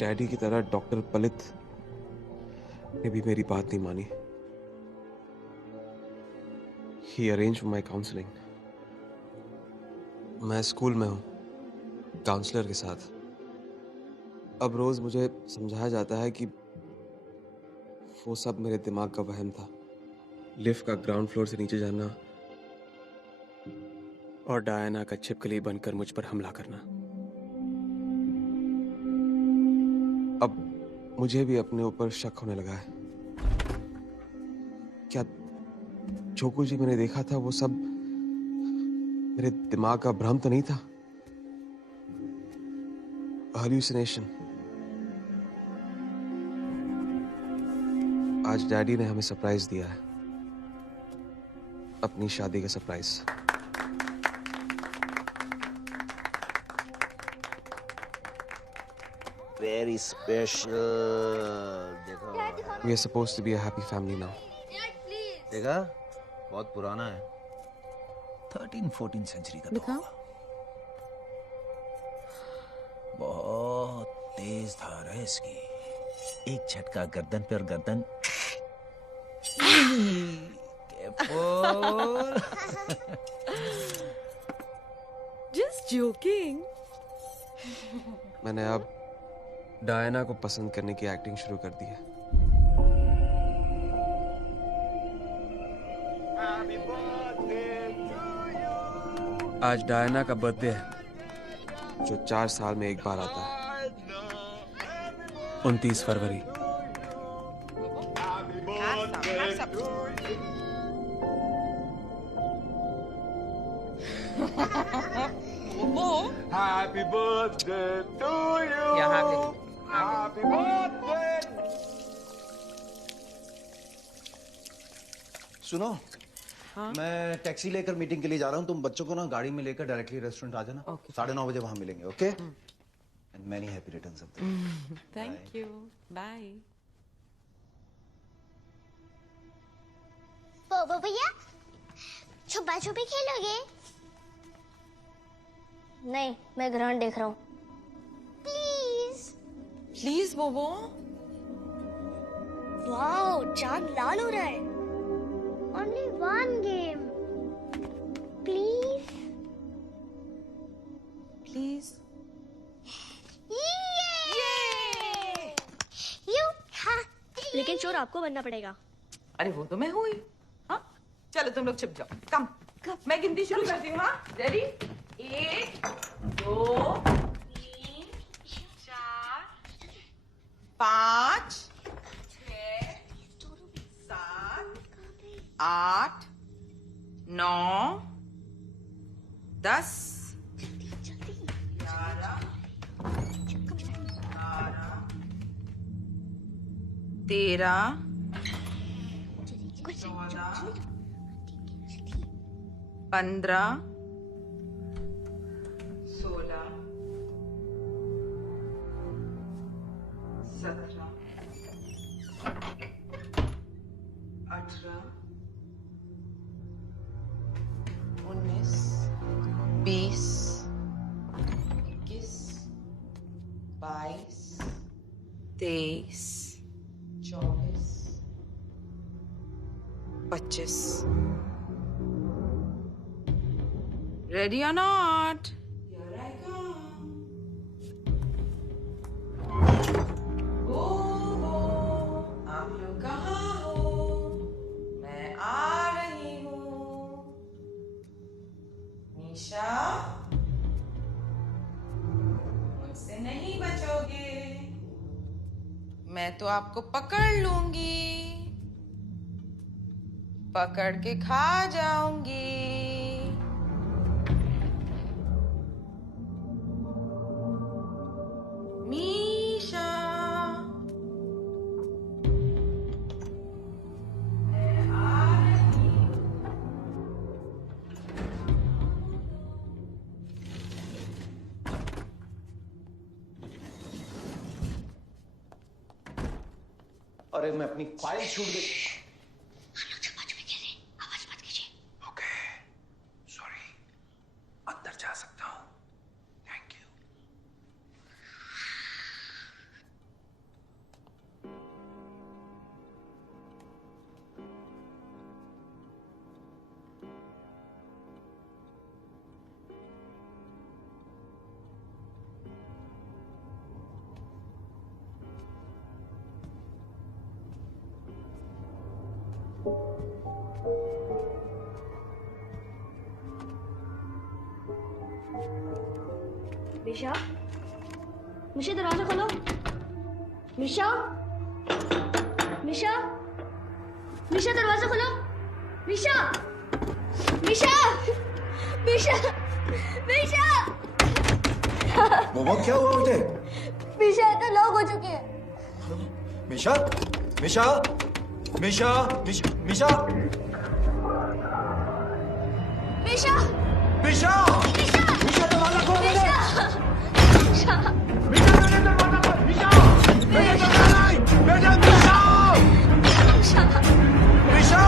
Daddy की तरह doctor पलित ने भी मेरी बात नहीं मानी। He arranged for my counseling. मैं स्कूल में हूँ, काउंसलर के साथ। अब रोज मुझे समझाया जाता है कि वो सब मेरे दिमाग का वहम था। लिफ्ट का ग्राउंड फ्लोर से नीचे जाना और डायना का छिपकली बनकर मुझ पर हमला करना। अब मुझे भी अपने ऊपर शक होने लगा है। क्या जो कुछ भी मैंने देखा था वो सब मेरे दिमाग का भ्रम तो नहीं था? Hallucination। आज डैडी ने हमें सरप्राइज दिया है, अपनी शादी का सरप्राइज। Very special। देखो We are supposed to be a happy family now। देखा, बहुत पुराना है, 13-14 सेंचुरी का दिखाओ। बहुत तेज धार है इसकी। एक झटका गर्दन पे और गर्दन Just joking। मैंने अब डायना को पसंद करने की एक्टिंग शुरू कर दी है। आज डायना का बर्थडे है, जो 4 साल में एक बार आता है। 29 फरवरी। Happy birthday to you। Happy birthday। सुनो, मैं टैक्सी लेकर मीटिंग के लिए जा रहा हूँ। तुम बच्चों को ना गाड़ी में लेकर डायरेक्टली रेस्टोरेंट आ जाना। 9:30 बजे वहां मिलेंगे। Okay? And many happy returns of the day. Thank you। Bye। बोबो भैया, छुपा छुपी खेलोगे? नहीं, मैं ग्राउंड देख रहा हूँ। प्लीज। Please बोबो। वाओ, चांद लाल हो रहा है। Only one game। Please। Please। लेकिन चोर आपको बनना पड़ेगा। अरे वो तो मैं हुई। हाँ, चलो तुम लोग छिप जाओ। कम, मैं गिनती शुरू करती हूँ। हाँ, ready? 1 2 3 4 5 6 7 8 9 10 11 12 13 14 15 16 17 18 19 20 21 22 23 24 25 Ready or not? Here I come. Oh, आप लोग कहाँ हो? मैं आ रही हूँ। निशा, मुझसे नहीं बचोगे। मैं तो आपको पकड़ लूंगी, पकड़ के खा जाऊंगी। मीशा, मैं आ रही हूँ। अरे मैं अपनी फाइल छूट गई। Okay, sorry. अंदर जा सकता हूँ? Thank you. मिशा, मिशा दरवाजा खोलो। मिशा, मिशा, मिशा दरवाजा खोलो। मिशा, मिशा, मिशा, मिशा। मोमो क्या हुआ बेटे? मिशा तो लॉक हो चुकी है। मिशा, मिशा, मिशा, मिशा, मिशा, मिशा, मिशा, मिशा दरवाजा खोल दे। मिशा, मिशा बेटे दरवाजा खोल। मिशा बेटे दरवाजा नहीं। बेटे मिशा, मिशा, मिशा,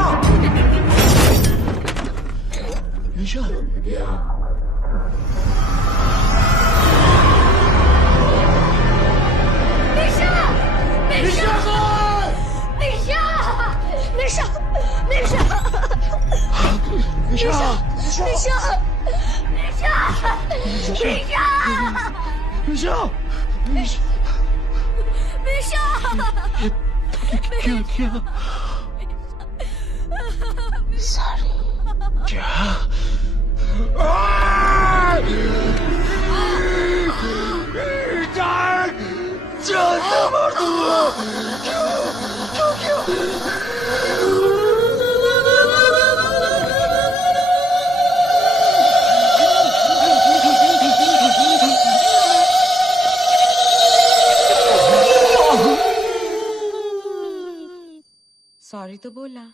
क्या क्या? सॉरी। क्या? सॉरी तो बोला।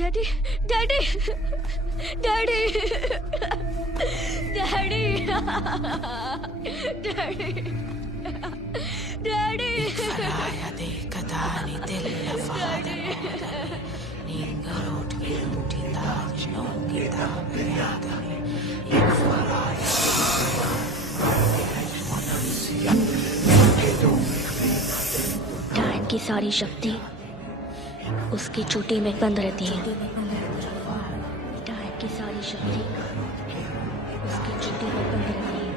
Daddy daddy daddy daddy daddy daddy डायन की सारी शक्ति उसकी चोटी में बंद रहती है। डायन की सारी शक्ति उसकी चोटी में बंद रहती है।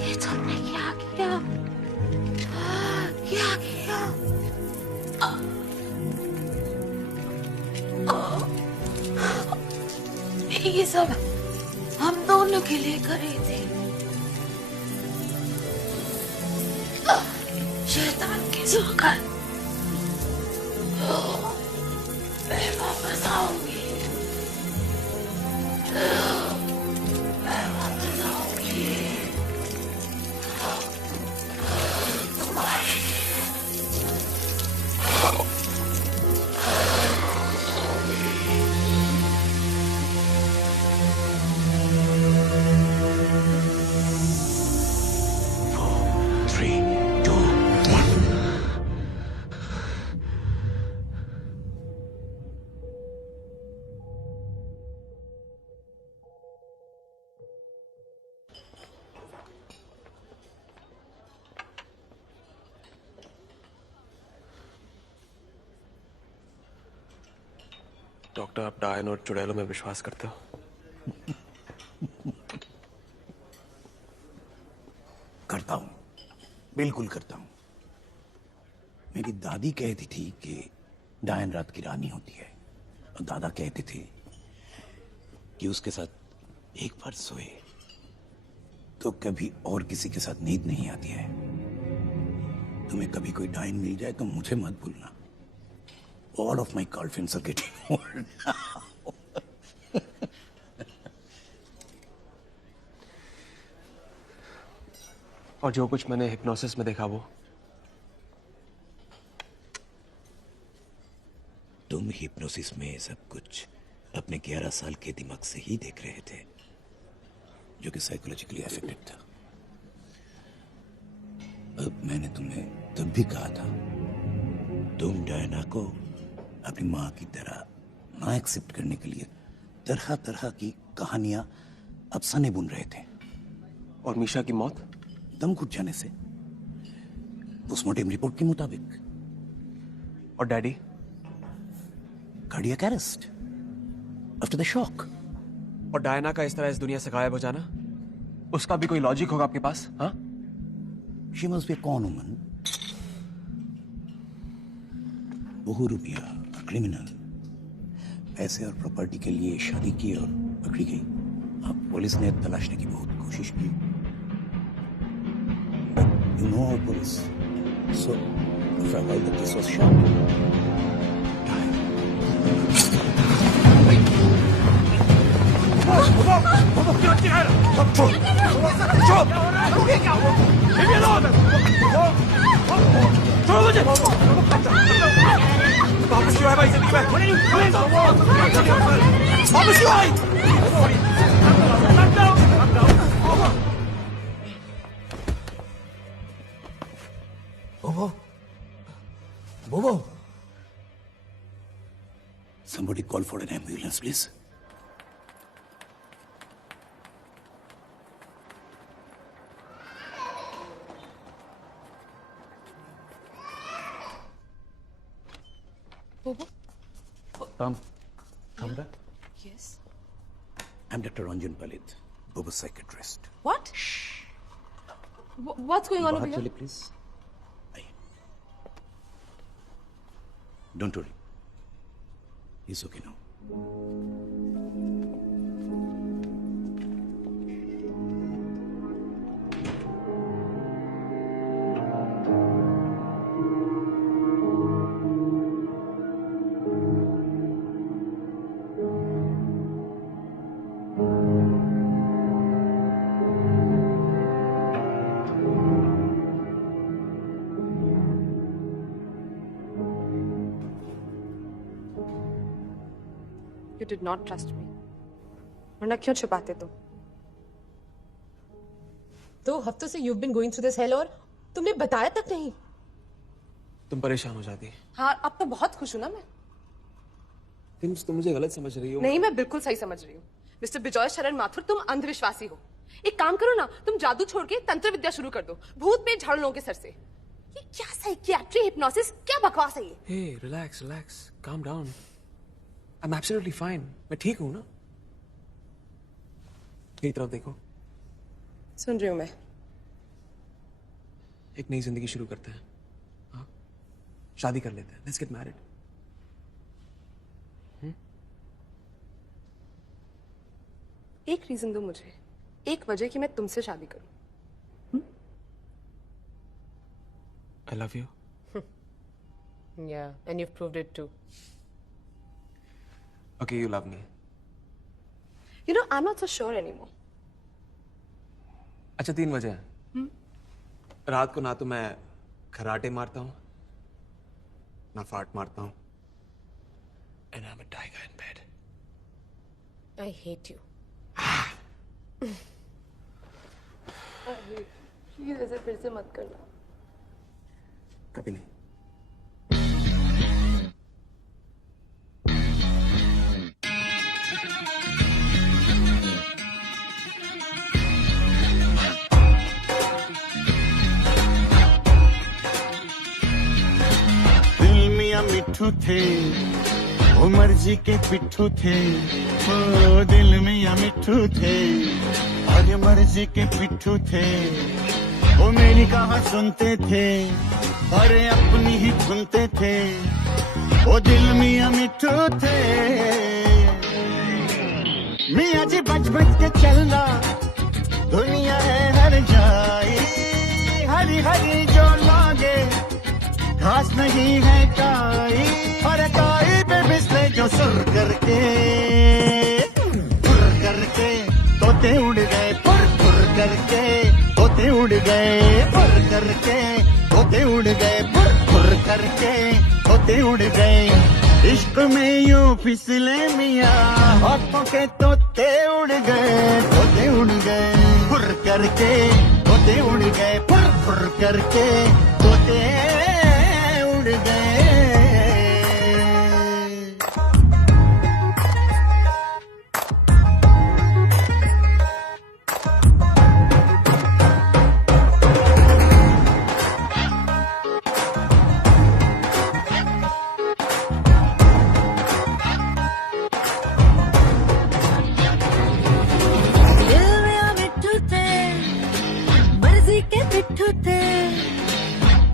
ये तुमने क्या किया? क्या किया? ये सब हम दोनों के लिए करे थे। शैतान की सौगंध, मैं वापस आऊंगी, मैं वापस आऊंगी तुम्हारी। डॉक्टर, आप डायन और चुड़ैलों में विश्वास करते हो? करता हूं, बिल्कुल करता हूं। मेरी दादी कहती थी कि डायन रात की रानी होती है, और दादा कहते थे कि उसके साथ एक बार सोए तो कभी और किसी के साथ नींद नहीं आती है। तुम्हें कभी कोई डायन मिल जाए तो मुझे मत भूलना। All of my girlfriends are getting old now. और जो कुछ मैंने हिप्नोसिस में देखा वो? तुम हिप्नोसिस में सब कुछ अपने 11 साल के दिमाग से ही देख रहे थे, जो कि साइकोलॉजिकली अफेक्टेड था। अब मैंने तुम्हें तब भी कहा था, तुम डायना को अपनी माँ की तरह ना एक्सेप्ट करने के लिए तरह तरह की कहानियां अफसाने बुन रहे थे। और मीशा की मौत? दम घुट जाने से, पोस्टमार्टम रिपोर्ट के मुताबिक। और daddy? Cardiac arrest after the shock. और डायना का इस तरह इस दुनिया से गायब हो जाना, उसका भी कोई लॉजिक होगा आपके पास? हाँ? She must be a con woman, बहुरूपिया, क्रिमिनल, पैसे और प्रॉपर्टी के लिए शादी की और पकड़ी गई। अब पुलिस ने तलाशने की बहुत कोशिश की, but you know police, so while the case was shot, वापस क्यों है भाई जिंदगी में? वापस क्यों आई? Bobo, Bobo, somebody call for an ambulance, please. Bobo? Come back. Yes. I'm Dr. Ranjan Palit, Bobo's psychiatrist. What? What's going on over here? चलिए please. Don't worry. He's okay now. You did not trust me. वरना क्यों छुपाते तुम? 2 हफ्तों से you've been going through this hell और तुमने बताया तक नहीं। तुम परेशान हो जाती। हाँ, अब तो बहुत खुश हूं ना मैं। तुम मुझे गलत समझ रही हो। नहीं, मैं बिल्कुल सही समझ रही हूँ। मिस्टर बिजॉय शरण माथुर, तुम अंधविश्वासी हो। एक काम करो ना, तुम जादू छोड़ के तंत्र विद्या शुरू कर दो। भूत पे झाड़ लो के सर से। ये क्या साइकियाट्री, हिप्नोसिस, क्या बकवास है ये? Hey, relax, calm down. I'm absolutely fine. मैं ठीक हूँ ना? मेरी तरफ देखो। सुन रही हूँ मैं। एक नई जिंदगी शुरू करते हैं। हाँ? शादी कर लेते हैं। Let's get married. एक रीजन दो मुझे, एक वजह कि मैं तुमसे शादी करूं। I love you. Yeah, and you've proved it too. Okay, you love me. You know, I'm not so sure anymore. अच्छा 3 बजे हैं। रात को ना तो मैं खराटे मारता हूँ ना फाट मारता हूँ। And I'm a tiger in bed. I hate you. Please ऐसे फिर से मत करना। कभी नहीं। मिठू थे वो मर्जी के पिट्ठू थे, ओ दिल में या मिठू थे और मर्जी के पिट्ठू थे। वो मेरी कहा सुनते थे और अपनी ही सुनते थे, वो दिल में या मिठू थे। मियाँ जी बच बच के चलना, दुनिया है हर जाए, हरी हरी जो लागे घास नहीं है काई, और काई पे बिस्ले जो सुर करके तोते उड़ गए, फुर फुर करके तोते उड़ गए, फुर करके तोते उड़ गए, फुर फुर करके तोते उड़ गए। इश्क में यूं फिसले मियाँ हाथों के तोते उड़ गए, तोते उड़ गए, फुर करके तोते उड़ गए, फुर फुर करके तोते उड़ गए।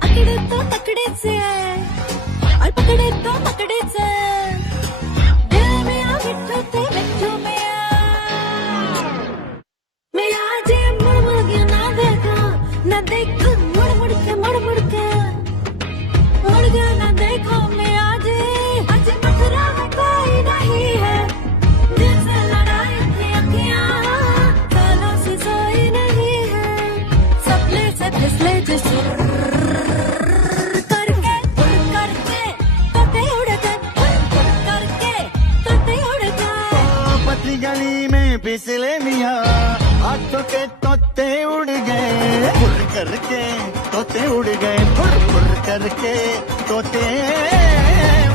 पकड़े तो पकड़े से और पकड़े तो पकड़े से, दिल में आ मिठू थे मिठू में मेरा आज मुड़ मुड़ के ना देखा, ना देखा मुड़ मुड़ के मुड़ मुड़ के मुड़ गया, ना देखा मैं आज मथुरा में कोई नहीं है, दिल से लड़ाई थी अखियां कालों से सोई नहीं है, सपने से फिसले जो सुर गली में फिसले मियाँ हाथों के तोते उड़ गए, फुर करके तोते उड़ गए, फुर फुर करके तोते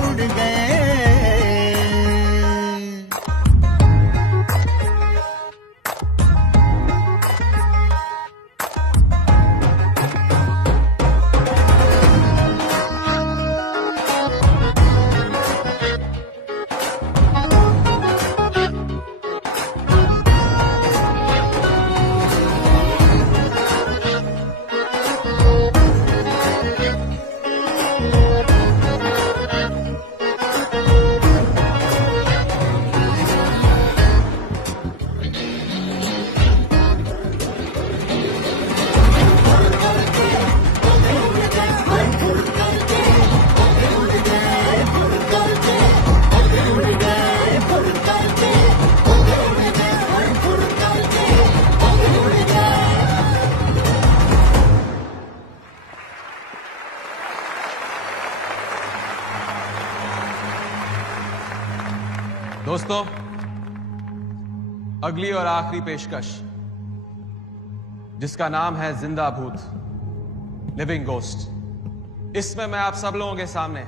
उड़ गए। दोस्तों, अगली और आखिरी पेशकश जिसका नाम है जिंदा भूत, लिविंग गोस्ट। इसमें मैं आप सब लोगों के सामने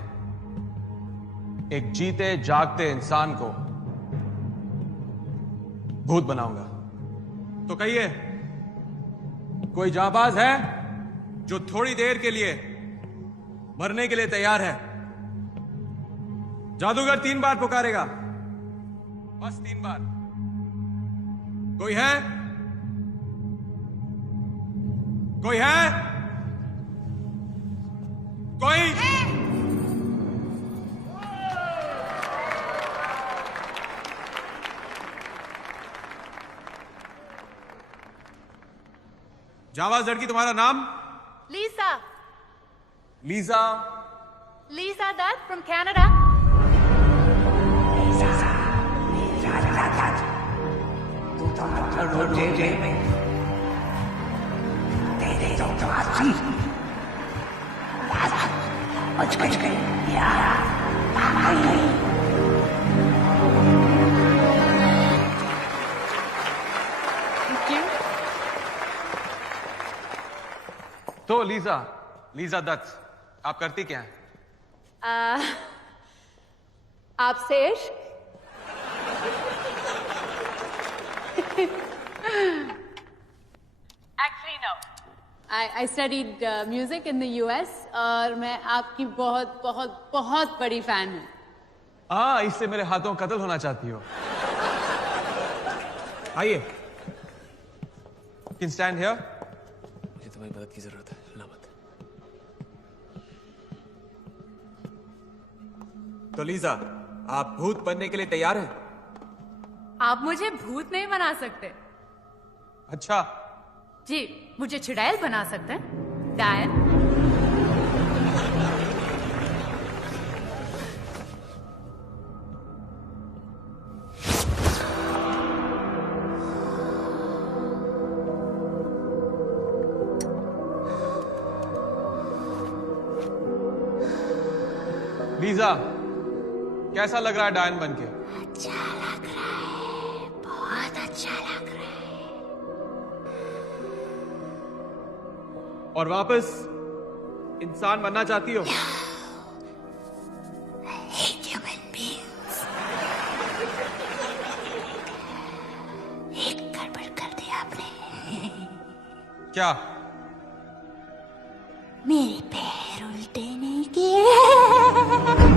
एक जीते जागते इंसान को भूत बनाऊंगा। तो कहिए, कोई जाबाज है जो थोड़ी देर के लिए मरने के लिए तैयार है? जादूगर 3 बार पुकारेगा, बस 3 बार। कोई है? कोई है? कोई? जाबाज लड़की, तुम्हारा नाम? Lisa. Lisa. Lisa Dutt from Canada. तो लीजा दत्त, आप करती क्या है? आपसे इश्क? Actually, no. I studied music in the US और मैं आपकी बहुत बहुत बहुत बड़ी फैन हूँ। हाँ, इससे मेरे हाथों कत्ल होना चाहती हो? आइए। Can stand here? मुझे तुम्हारी मदद की जरूरत है, ना मत। तो लीजा, आप भूत बनने के लिए तैयार हैं? आप मुझे भूत नहीं बना सकते। अच्छा। जी, मुझे चुड़ैल बना सकते हैं, डायन। लीजा, कैसा लग रहा है डायन बनके? अच्छा लग रहा है, बहुत अच्छा लग रहा है। और वापस इंसान बनना चाहती हो? Human beings. एक गड़बड़ कर दी आपने। क्या? मेरे पैर उल्टे नहीं किए।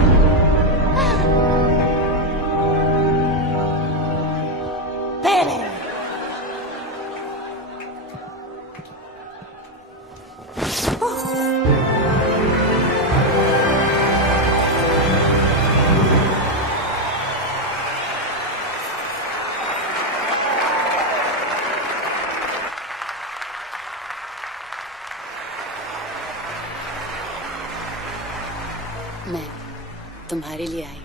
मैं तुम्हारे लिए आई।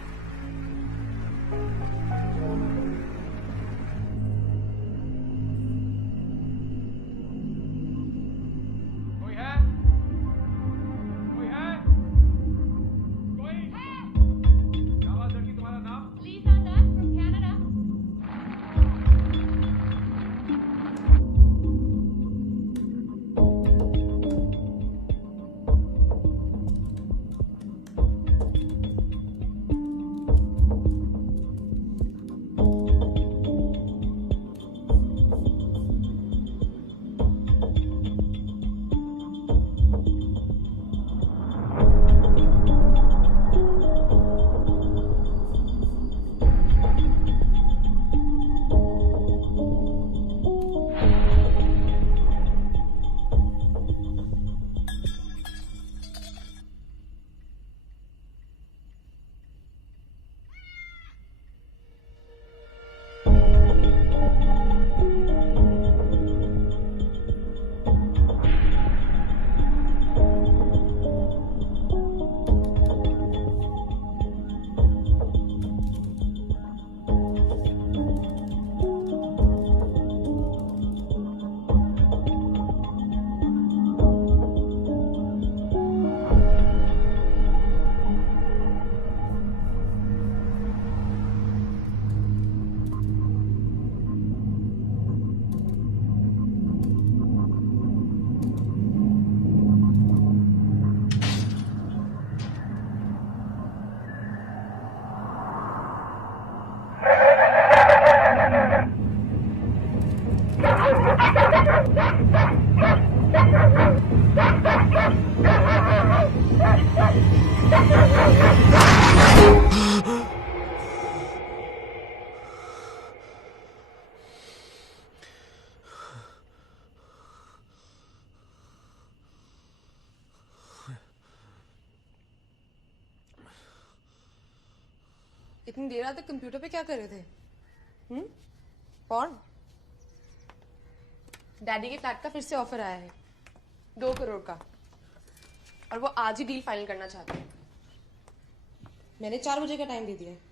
कोई है? कोई है? कोई? क्या बात लड़की, तुम्हारा नाम? Lisa Dutt from Canada. इतनी देर रात तक कंप्यूटर पे क्या कर रहे थे? कौन? डैडी के फ्लैट का फिर से ऑफर आया है, 2 करोड़ का। और वो आज ही डील फाइनल करना चाहते हैं। मैंने 4 बजे का टाइम दे दिया है।